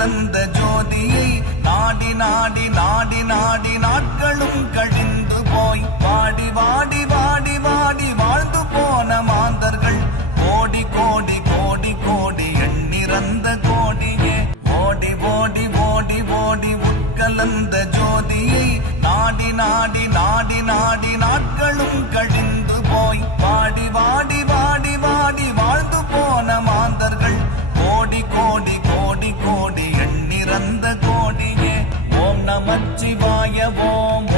உணர்ந்தந்த ஜோதியை நாடி நாடி நாடி நாடி நாட்களும் கழிந்து போய் வாடி வாடி வாடி வாடி வாழ்ந்து போன மாந்தர்கள். கோடி கோடி கோடி கோடி எண்ணிறந்த கோடியே. ஓடி ஓடி ஓடி ஓடி உட்கலந்த ஜோதியை நாடி நாடி நாடி நாடி நாட்களும் கழிந்து போய் வாடி வாடி வாடி வாடி வாழ்ந்து போன மாந்தர்கள். கோடி கோடி கோடி கோடி நமச்சிவாயவோம்.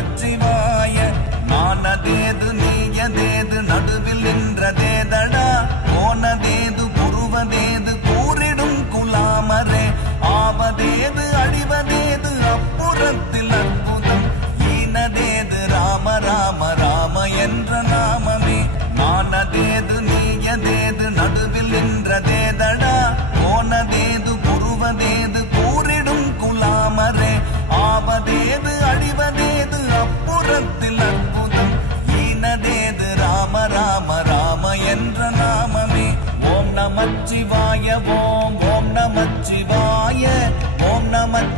நமச்சிவாய நான் அதேது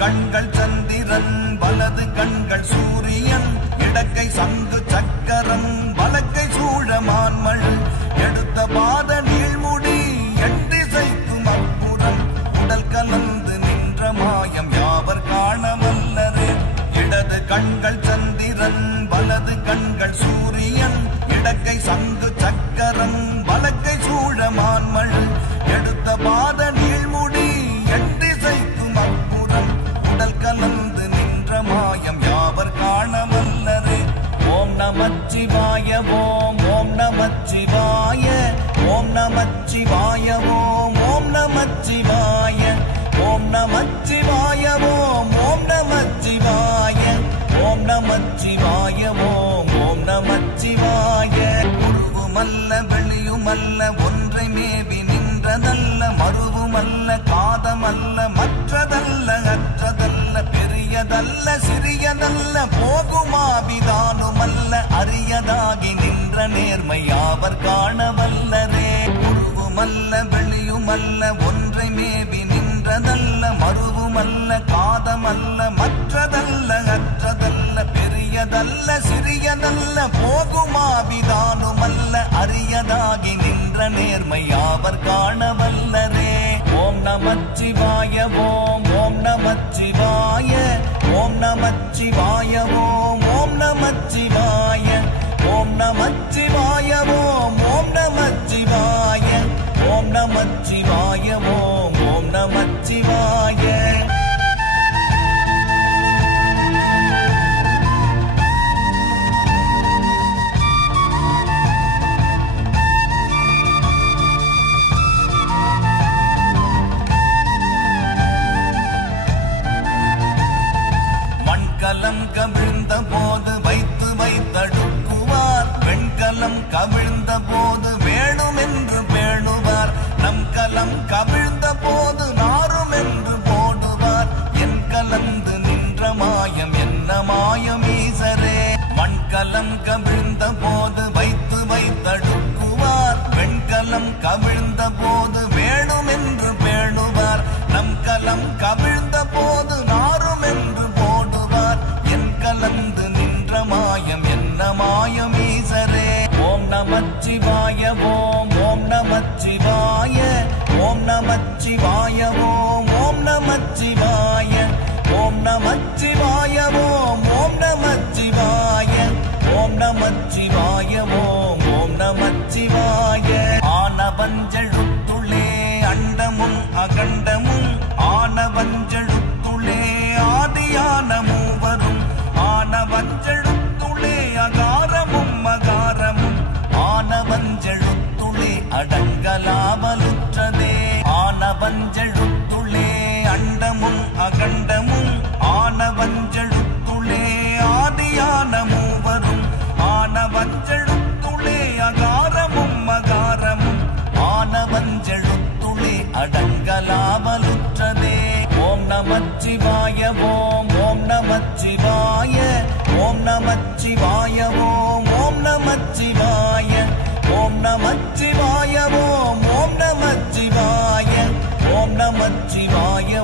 干干 நமச்சிவாய ஓம் ஓம் நமச்சிவாய. உருவுமல்ல வெளியுமல்ல ஒன்றை மேவி நின்றதல்ல மறுவுமல்ல காதமல்ல மற்றதல்ல அற்றதல்ல பெரியதல்ல சிறியதல்ல போகுமாவிதானுமல்ல அரியதாகி நின்ற நேர்மையாவர் காணவல்லரே. உருவுமல்ல வெளியுமல்ல ஒன்றை மேவி நின்றதல்ல மறுவுமல்ல காதமல்ல மற்றதல்ல பெரியதல்ல சிறியதல்ல போகுமாவிதானுமல்ல அரியதாகி நின்ற நேர்மை அவர் காணவல்லரே. ஓம் நமச்சிவாய ஓம் ஓம் நமச்சிவாய ஓம் நமச்சிவாய ஓம் ஓம் நமச்சிவாய ஓம் நமச்சிவாய ஓம் ஓம் நமச்சிவாய ஓம் நமச்சிவாய ஓம் ஓம் நமச்சிவாய. நமச்சிவாய ஓம் ஓம் நமச்சிவாய ஓம் நமச்சிவாய ஓம் ஓம் நமச்சிவாய ஓம் நமச்சிவாய ஓம் ஓம் நமச்சிவாய ஓம் நமச்சிவாய ஓம் ஓம் நமச்சிவாய. ஆனபஞ்செழுத்துள்ளே அண்டமும் அகண்டமும் நமச்சிவாய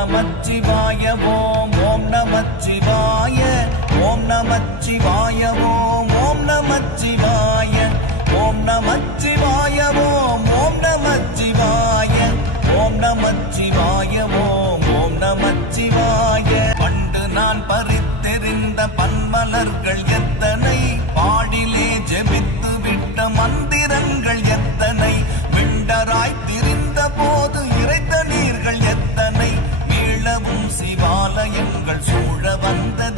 நமச்சிவாய ஓம் ஓம் நமச்சிவாய ஓம் நமச்சிவாய ஓம் ஓம் நமச்சிவாய ஓம் நமச்சிவாய ஓம் ஓம் நமச்சிவாய ஓம் நமச்சிவாய ஓம் ஓம் நமச்சிவாய. பண்டு நான் பறித்தெறிந்த பன்மலர்கள் எத்தனை சிவாலயங்கள் சூழ வந்தது.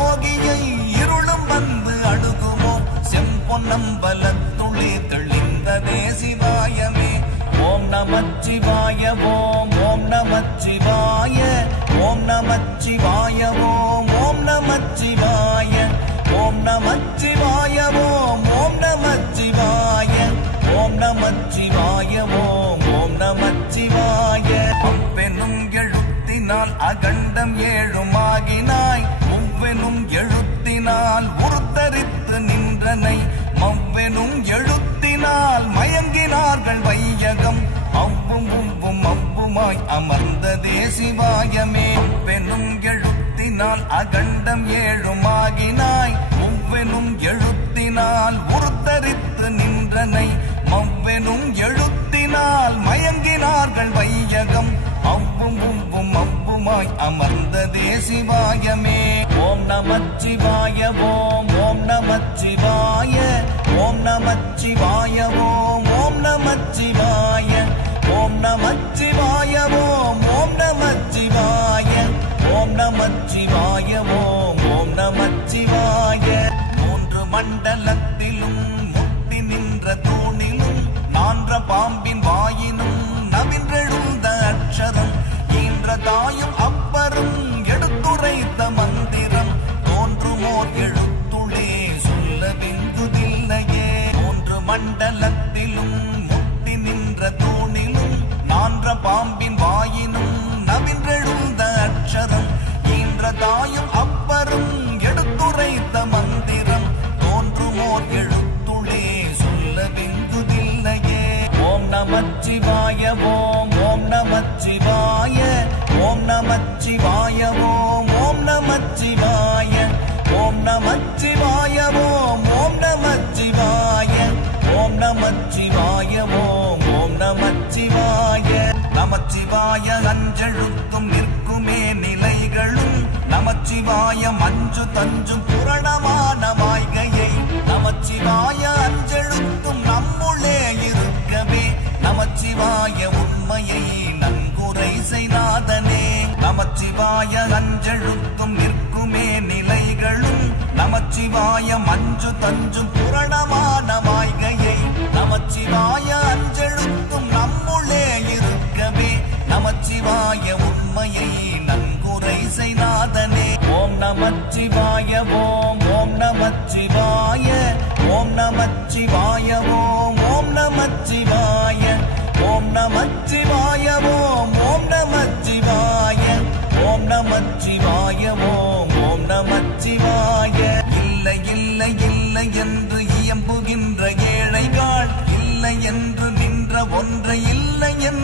ஓம் நமச்சிவாய ஓம் ஓம் ஓம் நமச்சிவாய ஓம் ஓம் நமச்சிவாய ஓம் நமச்சிவாய ஓம் ஓம் நமச்சிவாய ஓம் நமச்சி மயங்கினார்கள் வையகம். அவ்வும் உவ்வும் அவ்வுமாய் அமர்ந்ததே சிவாயமே. பெண்ணும் எழுத்தினால் அகண்டம் ஏழுமாகினாய். ஒவ்வெனும் எழுத்தினால் உருத்தரித்து நின்றனை. மவ்வெனும் எழுத்தினால் மயங்கினார்கள் வையகம். அவ்வும் உவ்வும் அவ்வுமாய் அமர்ந்ததே சிவாயமே. ஓம் நமச்சிவாய ஓம் ஓம் நமச்சிவாய. நமச்சிவாய ஓம் ஓம் நமச்சிவாய. மூன்று மண்டலத்திலும் முட்டி நின்ற தூணிலும் நான்ற பாம்பி ஓம் ஓம் நமச்சிவாய. ஓம் நமச்சிவாய ஓம் ஓம் நமச்சிவாய. ஓம் நமச்சிவாய ஓம் ஓம் நமச்சிவாய. ஓம் நமச்சிவாய ஓம் ஓம் நமச்சிவாய. நமச்சிவாய அஞ்செழுத்தும் நிற்குமே நிலைகளும். நமச்சிவாய மஞ்சு தஞ்சும் புரணமான வாய்கையை நமச்சிவாய அஞ்செழுத்தும் நம்முள்ளே நமச்சிவாய உண்மையை நன்குரை செய்நாதனே நமச்சிவாய அஞ்செழுத்தும் நிற்குமே நிலைகளும். நமச்சிவாய மஞ்சு தஞ்சும் புரணமான வாய்கையை நமச்சிவாய அஞ்செழுத்தும் நம்முள்ளே இருக்கவே. நமச்சிவாய உண்மையை நன்குரை செய்நாதனே ஓம் நமச்சிவாய ஓம்.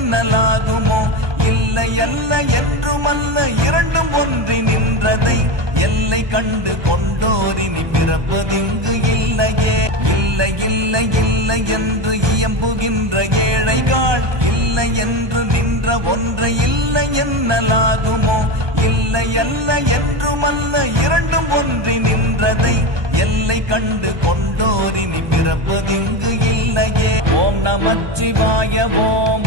இல்லை இல்லை அல்ல என்றுமல்ல இரண்டும் ஒன்றி நின்றதை எல்லை கண்டு கொண்டோரினி பிறப்பதிங்கு இல்லையே. இல்லை இல்லை இல்லை என்று இயம்புகின்ற ஏழைகள் இல்லை என்று நின்ற ஒன்றை இல்லை என்னலாகுமோ? இல்லை அல்ல என்றுமல்ல இரண்டும் ஒன்றி நின்றதை எல்லை கண்டு கொண்டோரினி பிறப்பதிங்கு இல்லையே. ஓம் நமச்சிவாய ஓம்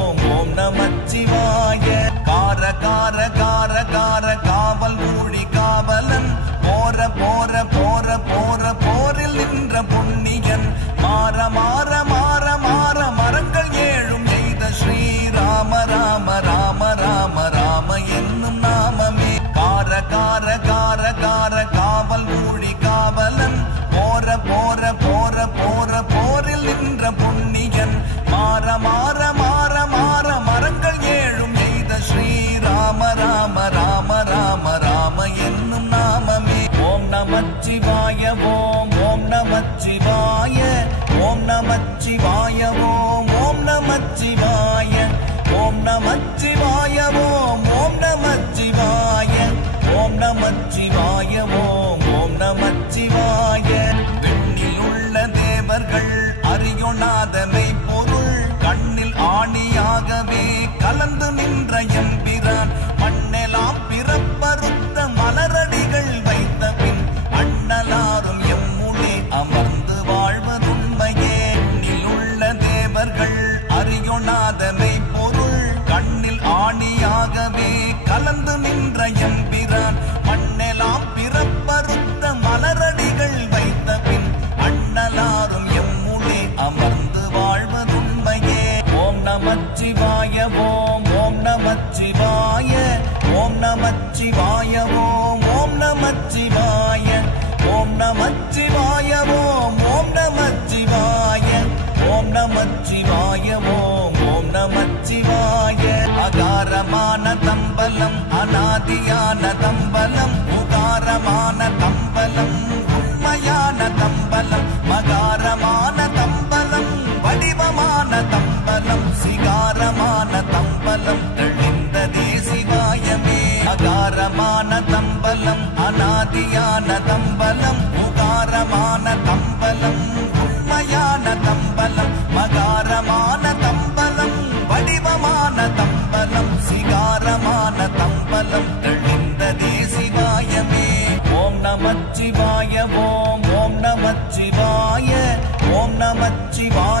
தம்பலம் அநாதியான தம்பலம் உகாரமான தம்பலம் உண்மையான தம்பலம் மகாரமான தம்பலம் வடிவமான தம்பலம் சிகாரமான தம்பலம் தெளிந்ததே சிவாயமே. அகாரமான தம்பலம் அநாதியான தம்பலம் காலம் தெளிந்த தேசிவாயமே ஓம் நமச்சிவாய ஓம் ஓம் நமச்சிவாய ஓம் நமச்சிவாய.